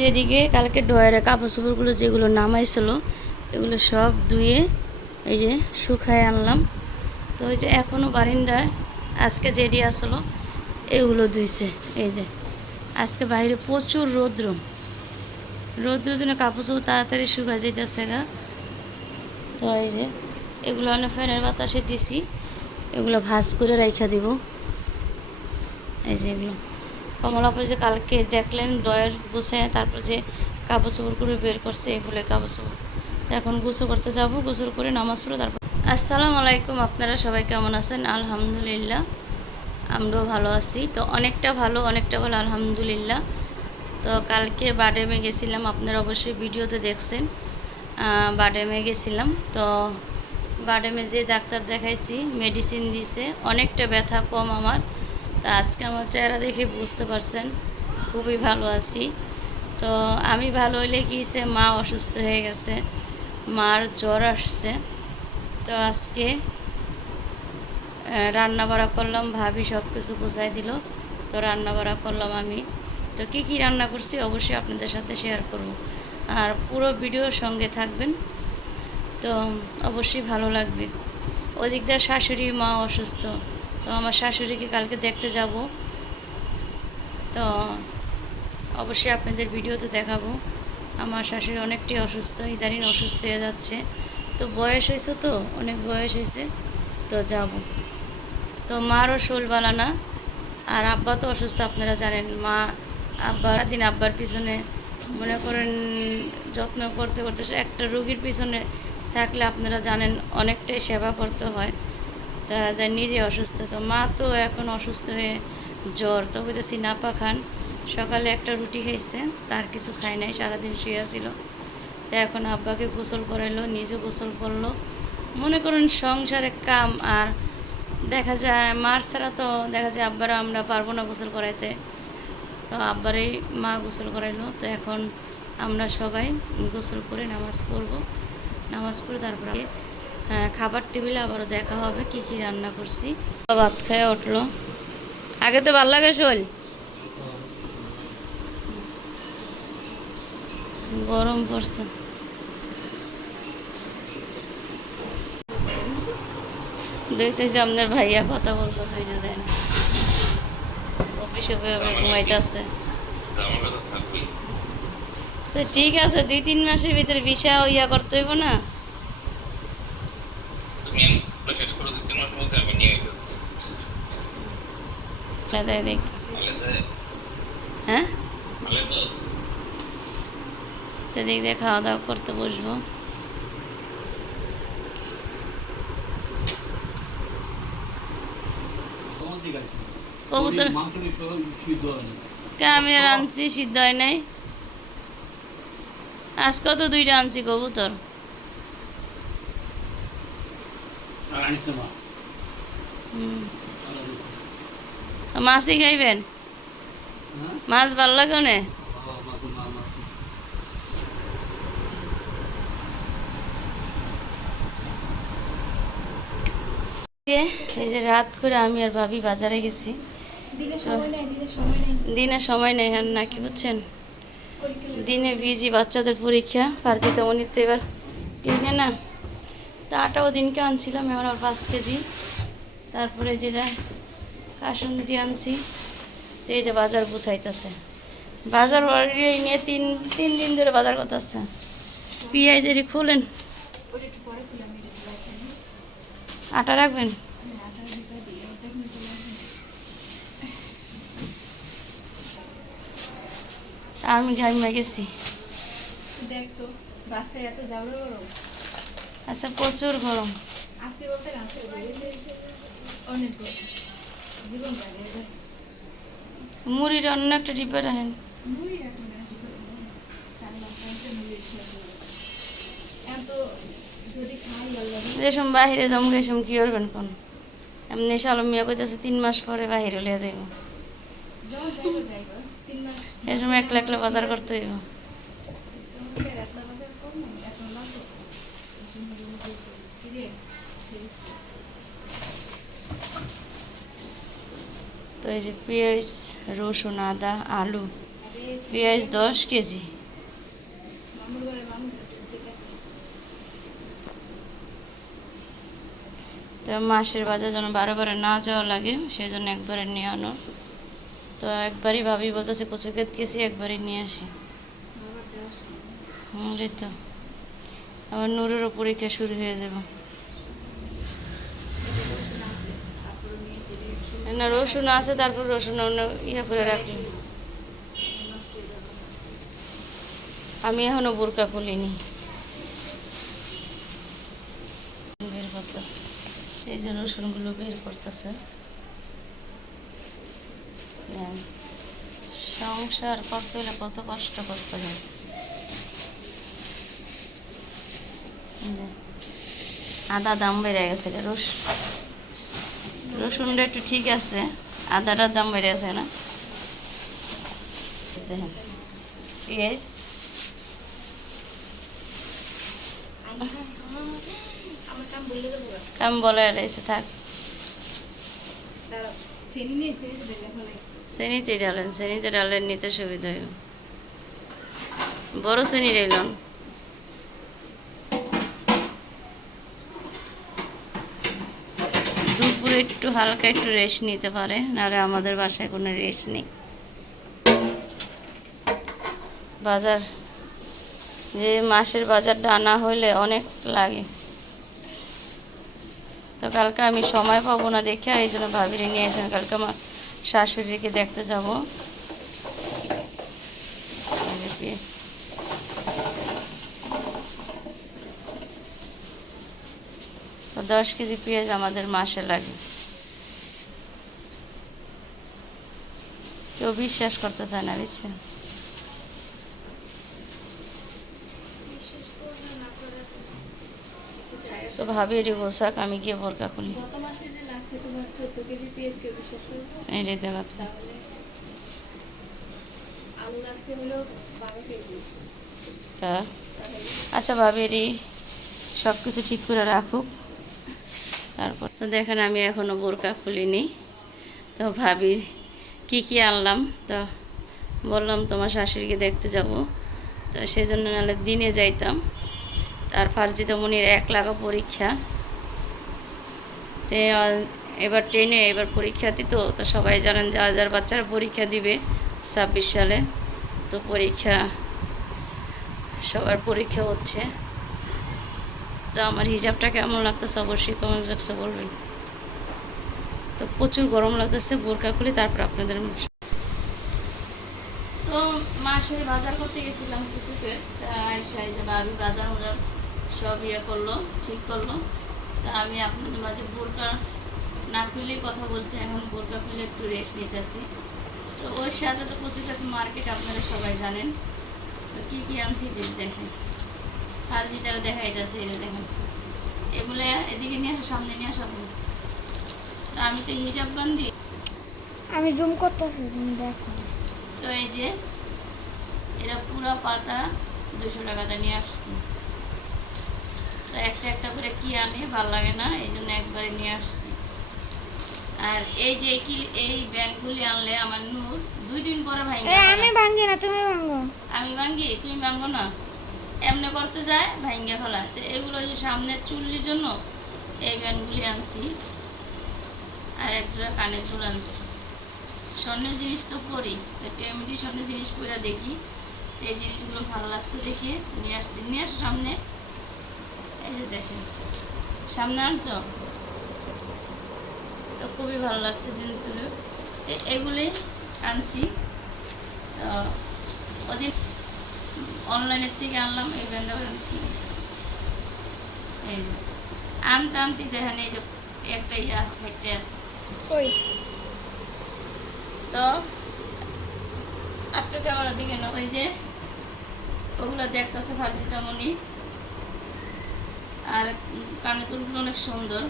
যেদিকে কালকে ডয়ারে কাপড় চোপড়গুলো যেগুলো নামাইছিল, এগুলো সব ধুয়ে এই যে শুকায় আনলাম। তো ওই যে এখনও বারিন্দায় আজকে যেডি আসলো, এগুলো ধুইছে। এই যে আজকে বাইরে প্রচুর রৌদ্র। রৌদ্রের জন্য কাপড় চোপড় তাড়াতাড়ি শুকায় যেতেছে গা। তো এই যে এগুলো আমি ফ্যানের বাতাসে দিছি, এগুলো ভাজ করে রাইখা দিব। এই যে এগুলো। কমলা যে কালকে দেখলেন ডয়ের গুছায় তারপর যে কাপড় চোপড় করে বের করছে এগুলো কাপড় চোপড় তো এখন গোসল করতে যাব, গোসল করে নামাজ পড়ে তারপর আসসালামু আলাইকুম, আপনারা সবাই কেমন আছেন? আলহামদুলিল্লাহ, আমরাও ভালো আছি। তো অনেকটা ভালো অনেকটা ভালো, আলহামদুলিল্লাহ। তো কালকে বাডেমে গেছিলাম, আপনারা অবশ্যই ভিডিওতে দেখছেন। বাডেমে গেছিলাম। তো বাডেমে যে ডাক্তার দেখাইছি, মেডিসিন দিছে। অনেকটা ব্যথা কম আমার। তো আজকে আমার চেহারা দেখে বুঝতে পারছেন খুবই ভালো আছি। তো আমি ভালো হইলে কি হইছে, মা অসুস্থ হয়ে গেছে মার জ্বর আসছে। তো আজকে রান্না বাড়া করলাম ভাবি সব কিছু গুছাই দিল তো রান্না বাড়া করলাম আমি। তো কী কী রান্না করছি অবশ্যই আপনাদের সাথে শেয়ার করব। আর পুরো ভিডিওর সঙ্গে থাকবেন তো অবশ্যই ভালো লাগবে। ওদিক দিয়ে শাশুড়ি মা অসুস্থ। তো আমার শাশুড়িকে কালকে দেখতে যাব। তো অবশ্যই আপনাদের ভিডিওতে দেখাবো। আমার শাশুড়ি অনেকটাই অসুস্থ, ইদানিং অসুস্থ হয়ে যাচ্ছে। তো বয়স হয়েছে তো, অনেক বয়স হয়েছে। তো যাব। তো মারও শোল বালানা আর আব্বা তো অসুস্থ, আপনারা জানেন। মা আব্বা দিন আব্বার পিছনে মনে করেন যত্ন করতে করতে একটা রুগীর পিছনে থাকলে আপনারা জানেন অনেকটাই সেবা করতে হয়। তা যায় নিজে অসুস্থ। তো মা তো এখন অসুস্থ হয়ে জ্বর। তো কইতেছি নাপা খান। সকালে একটা রুটি খাইছে, তার কিছু খায় নাই, সারাদিন শুয়ে ছিল তো এখন আব্বাকে গোসল করাইলো, নিজে গোসল করল। মনে করেন সংসারে কাম আর দেখা যায় মার ছাড়া তো দেখা যায় আব্বারা আমরা পারব না গোসল করাইতে। তো আব্বারই মা গোসল করাইলো। তো এখন আমরা সবাই গোসল করে নামাজ পড়ব। নামাজ পড়ে তারপরে খাবার টেবিলে আবারও দেখা হবে কি কি রান্না করছি। ভাত খেয়ে উঠল। আগে তো ভালো লাগে শোল। গরম পড়ছে। দেখতেছি আপনার ভাইয়া কথা বলতেছে ওই যে দেন অফিসে ঘুমাইতেছে। তো ঠিক আছে দুই তিন মাসের ভিতরে ভিসা ইয়া করতে হইব না শেষ করে দিতে মাসের মধ্যে আমি নিয়ে যাব তাই দেখ। হ্যাঁ? তো দেখ দিয়ে খাওয়া দাওয়া করতে বসবো। কবুতর কে আমি আনছি সিদ্ধ হয় নাই? আজকেও তো দুইটা আনছি কবুতর। হুম। মাছই খাইবেন? মাছ ভালো লাগে না? এই যে রাত করে আমি আর ভাবি বাজারে গেছি। দিনে সময় নেই আর নাকি বুঝছেন? দিনে বিজি বাচ্চাদের পরীক্ষা পারতি তো উনি তো এবার কিনে না। তা আটাও দিনকে আনছিলাম এখন আর পাঁচ কেজি। তারপরে যেটা কাসন্দি আনছি। তো এই যে বাজার গুছাইতেছে। বাজার অলরেডি নিয়ে তিন তিন দিন ধরে বাজার করতেছে। পিঁয়াজ এটি খুলেন। আটা রাখবেন? আমি ঘামিয়ে গেছি। দেখ তো রাস্তায় এত গরম। আচ্ছা প্রচুর গরম। আজকে বলতে রাস্তায় অনেক গরম। মুড়ির অন্য একটা ডিব্বা রাখেন মুড়ি রাখুন না সাল্লাহ সাইতে মুড়ি শেষ যাবে। এত যদি খাই আল্লাহ যেসম বাহিরে যাম গেসম কি করবেন কোন? এমনি সালম মিয়া কইতেছে তিন মাস পরে বাহিরে লিয়ে যাইব। সময় একলা একলা বাজার করতে হইব তোমাকে রাতলা বাজার করব এখন লাগবো কিরে শেষ তো এই যে পেঁয়াজ রসুন আদা আলু পেঁয়াজ দশ কেজি। তো মাসের বাজার যেন বারে বারে না যাওয়া লাগে সেই জন্য একবারে নিয়ে আনো। তো একবারই ভাবি বলতেছে কচু খেত গেছি একবারই নিয়ে আসি। তো। আবার নূরেরও পরীক্ষা শুরু হয়ে যাবে এই যে রসুন আছে তারপরে নিয়েছি এটা রসুন না, রসুন আছে, তারপর রসুন অন্য ইয়ে করে রাখলি নষ্ট যাবে আমি এখনও বোরকা খুলিনি। বের করতেছে। এই যে রসুনগুলো বের করতেছে। হ্যাঁ। সংসার করতে হলে কত কষ্ট করতে হয়। আদা দাম বেড়ে গেছে রে রস রসুনটা একটু ঠিক আছে, আদাটার দাম বেড়ে গেছে না। দেখেন। পেঁয়াজ কাম বলে রয়েছে থাক। শ্রেণীতে ডালেন শ্রেণীতে ডালেন নিতে সুবিধা হইব। বড় শ্রেণি রইলন একটু হালকা একটু রেস্ট নিতে পারে, নাহলে আমাদের বাসায় কোনো রেস্ট নেই। বাজার, যে মাসের বাজার ডানা হইলে অনেক লাগে। তো কালকে আমি সময় পাবো না দেখে, এই জন্য ভাবিরে নিয়ে আসেন। কালকে আমার শাশুড়িকে দেখতে যাব। তো দশ কেজি পেঁয়াজ আমাদের মাসে লাগে। কেউ বিশ্বাস করতে চায় না আসে তো ভাবি এটি গোসাক আমি গিয়ে বোরকা খুলি। রে তো। আচ্ছা ভাবি এটি সব কিছু ঠিক করে রাখুক। তারপর তো দেখেন আমি এখনও বোরকা খুলিনি। তো ভাবি কি কি আনলাম? তো বললাম তোমার শাশুড়িকে দেখতে যাব। তো সেই জন্য নাহলে দিনে যাইতাম। তার ফার্জিত মনির এক লাখা পরীক্ষা। তে এবার টেনে এবার পরীক্ষা দিত। তো সবাই জানেন যে হাজার বাচ্চারা পরীক্ষা দিবে ছাব্বিশ সালে। তো পরীক্ষা, সবার পরীক্ষা হচ্ছে। তো আমার হিজাবটা কেমন অবশ্যই কমেন্ট বক্সে বলবেন। তো প্রচুর গরম লাগতেছে, বোরকা খুলি তারপর আপনাদের তো মাসের বাজার করতে গেছিলাম কিছুতে ভাবি বাজার বাজার সব ইয়ে করল, ঠিক করল। তা আমি আপনাদের মাঝে বোরকা না খুলেই কথা বলছি, এখন বোরকা খুলে একটু রেস্ট নিতেছি। তো ওর সাথে তো কচুকাটি মার্কেট আপনারা সবাই জানেন। তো কী কী আনছি যে দেখেন। আর যে তারা দেখা দেখেন। এগুলো এদিকে নিয়ে আসো, সামনে নিয়ে আসো আমি তো হিজাব বান্ধি আমি জুম করতেছি তুমি দেখো। তো এই যে এরা পুরো পাতা দুশো টাকাতে নিয়ে আসছি। তো একটা একটা করে কি আনে ভালো লাগে না এই জন্য একবারে নিয়ে আসছি। আর এই যে কি এই ব্যাগগুলি আনলে আমার নূর দুই দিন পরে ভাই আমি ভাঙ্গি না তুমি ভাঙ্গো। আমি ভাঙ্গি? তুমি ভাঙ্গো না? এমনি করতে যায় ভাঙ্গে ফেলা তো এগুলো যে সামনের চুল্লির জন্য এই ব্যান্ডগুলি আনছি। আর এক জোড়া কানের দুল আনছি। স্বর্ণের জিনিস তো পরি, তো টেমটি স্বর্ণের জিনিস পরে দেখি। এই জিনিসগুলো ভালো লাগছে দেখে নিয়ে আসছি। নিয়ে আসো সামনে। এই যে দেখেন, সামনে আনছ? তো খুবই ভালো লাগছে জিনিসগুলো। এ- এগুলি আনছি। তো ওদিন অনলাইনের থেকে আনলাম, এই ব্যান্ডটা এই। আনতে আনতে দেখেন, এই যে একটা ইয়া হেঁটে আছে। তো আপনার ক্যামেরা দিকে না ওই যে ওগুলো দেখতেছে ফার্জিতামণি আর কানে তুলগুলো অনেক সুন্দর।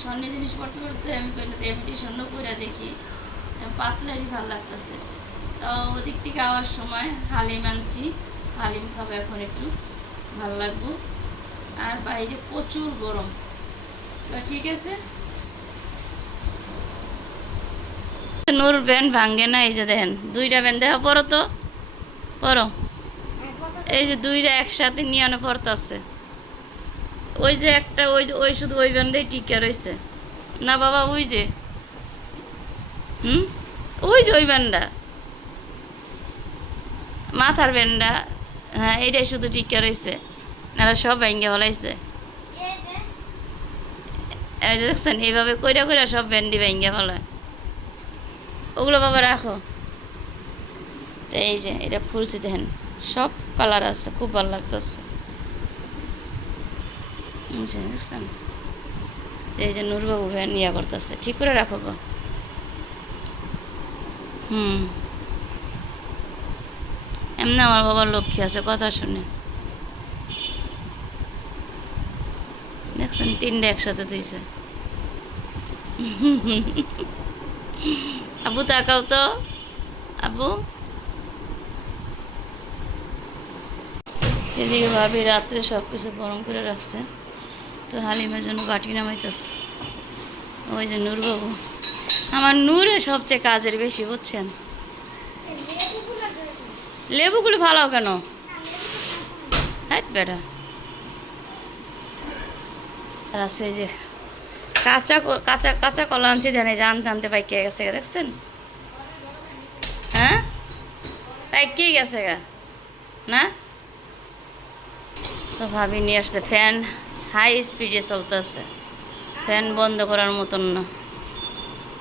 স্বর্ণের জিনিস পড়তে পড়তে আমি স্বর্ণ করে দেখি। পাতলারই ভালো লাগতেছে। তো ওদিক থেকে আওয়ার সময় হালিম আনছি। হালিম খাব এখন একটু, ভালো লাগবো। আর বাইরে প্রচুর গরম। তো ঠিক আছে নূর ব্যান্ড ভাঙ্গে না এই যে দেখেন দুইটা ব্যান্ড দেখা পড়ো তো পড়ো। এই যে দুইটা একসাথে নিয়ে আনে পড়তেছে। ওই যে একটা ওই যে ওই শুধু ওই ব্যান্ডেই টিকা রয়েছে না বাবা ওই যে হুম? ওই যে ওই ব্যান্ডটা মাথার ব্যান্ডটা হ্যাঁ এইটাই শুধু টিকা রয়েছে নাহলে সব ভেঙে ফলাইছে। এই যে। দেখছেন এইভাবে কইরা কইরা সব ব্যান্ডি ভেঙে ফেলায়। ওগুলো বাবা রাখো। তো এই যে, এটা খুলছি, দেখেন। সব কালার আছে, খুব ভালো লাগতেছে। তো এই যে নূরবাবু ভ্যান ইয়া করতেছে। ঠিক করে রাখো গো। হুম। এমনি আমার বাবার লক্ষ্মী আছে, কথা শুনে। দেখছেন, তিনটা একসাথে তুইছে আবু তাকাও তো। আবু। এদিকে ভাবি রাত্রে সব কিছু গরম করে রাখছে। তো হালিমের জন্য বাটি নামাইতেছে। ওই যে নূরবাবু। আমার নূরে সবচেয়ে কাজের বেশি, বুঝছেন? লেবুগুলো ভালো কেন? হ্যাঁ বেটা। আর আছে যে কাঁচা কাঁচা কাঁচা কলা আনছি জানে জানতে আনতে পাইকে গেছে দেখছেন? হ্যাঁ? পাইকেই গেছে গা। না? তো ভাবি নিয়ে আসছে, ফ্যান হাই স্পিডে চলতেছে। ফ্যান বন্ধ করার মতন না।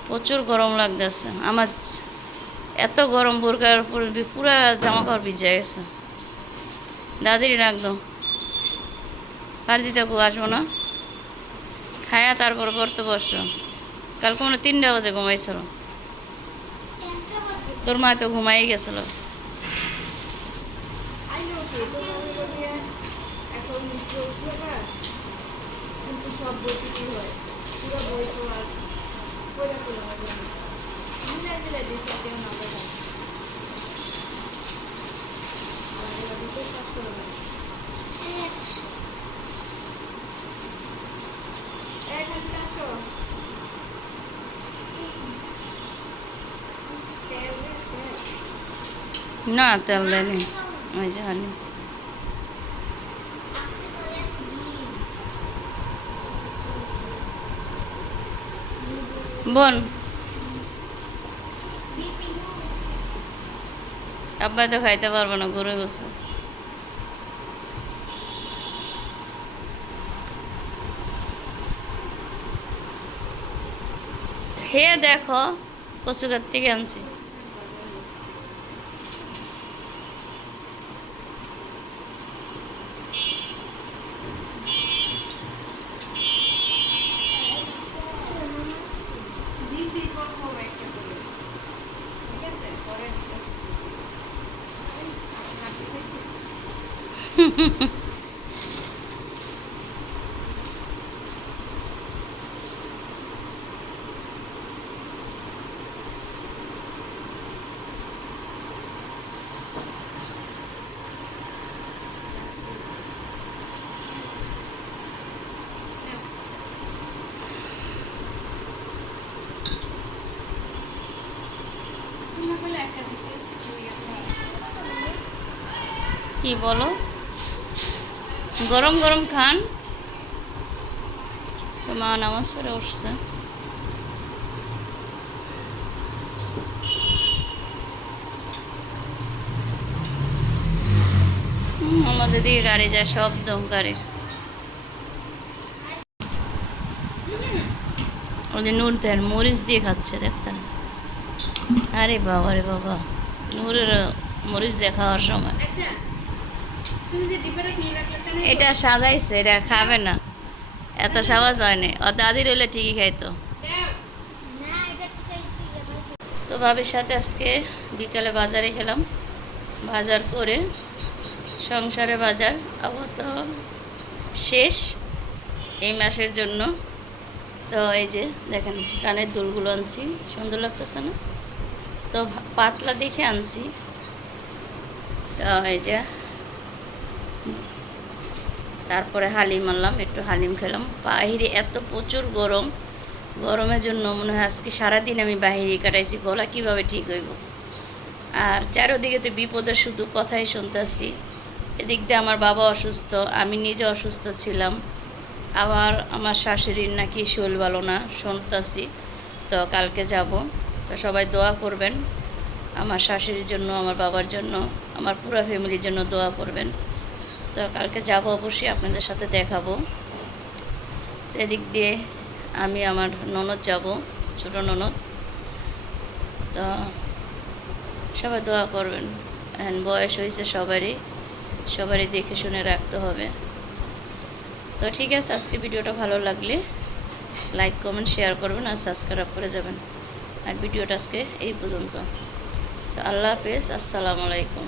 প্রচুর গরম লাগতেছে। আমার এত গরম বোরকার পুরা জামা কাপড় ভিজে গেছে। দাদিরই রাখদো পারজিতে কু, আসব না? খায়া তারপর পড়তে বসছো কাল কোনো তিনটা বাজে ঘুমাইছিল। তোর মা তো ঘুমাই গেছিল। আইলেও তো তোমার হলো গিয়ে এখন পৌষবার কিন্তু সব বইতে কি হয় পুরো বই তো আর পড়ে পড়ে হবে না মিলাই মিলাই দিচ্ছে কেউ না দেয় আর এবার দিতে চাষ করে না এখন চাষো তেল তেল না, তেল দেয়নি। ওই হানি। বোন। আব্বা তো খাইতে পারব না, ঘুরে গেছে। হে দেখো কচু থেকে আনছি দিছি প্রথম একটা করে ঠিক আছে পরে দিতেছি হাঁটি খাইছি তোমরা বলে একটা দিছি দুই একটা কি বলো? গরম গরম খান। তো মা নামাজ পড়ে উঠছে। আমাদের দিকে গাড়ি যায় শব্দ গাড়ির। ওই যে নূর দেন মরিচ দিয়ে খাচ্ছে, দেখছেন? আরে বাবা রে বাবা। নূরের মরিচ দিয়ে খাওয়ার সময় আচ্ছা তুমি যে ডিব্বাটা কিনে রাখলে কেন এটা সাজাইছে এটা খাবে না। এত সাবাস হয়নি। ও দাদি রইলে ঠিকই খাইতো। তো ভাবির সাথে আজকে বিকালে বাজারে গেলাম। বাজার করে সংসারে বাজার। আবার শেষ এই মাসের জন্য। তো এই যে দেখেন কানের দুলগুলো আনছি। সুন্দর লাগতেছে না? তো পাতলা দেখে আনছি। তো এই যে তারপরে হালিম আনলাম, একটু হালিম খেলাম। বাহিরে এত প্রচুর গরম। গরমের জন্য মনে হয় আজকে সারাদিন আমি বাহিরে কাটাইছি, গলা কীভাবে ঠিক হইব? আর চারোদিকে তো বিপদের শুধু কথাই শুনতেছি। এদিক দিয়ে আমার বাবা অসুস্থ, আমি নিজে অসুস্থ ছিলাম। আবার আমার শাশুড়ির নাকি শরীর ভালো না, শুনতেছি। তো কালকে যাব। তো সবাই দোয়া করবেন। আমার শাশুড়ির জন্য, আমার বাবার জন্য, আমার পুরো ফ্যামিলির জন্য দোয়া করবেন। তো কালকে যাব অবশ্যই আপনাদের সাথে দেখাবো। তো এদিক দিয়ে আমি আমার ননদ যাব, ছোটো ননদ। তো সবাই দোয়া করবেন, এখন বয়স হয়েছে সবারই সবারই দেখে শুনে রাখতে হবে। তো ঠিক আছে, আজকে ভিডিওটা ভালো লাগলে লাইক কমেন্ট শেয়ার করবেন আর সাবস্ক্রাইব করে যাবেন। আর ভিডিওটা আজকে এই পর্যন্ত। তো আল্লাহ হাফেজ, আসসালামু আলাইকুম।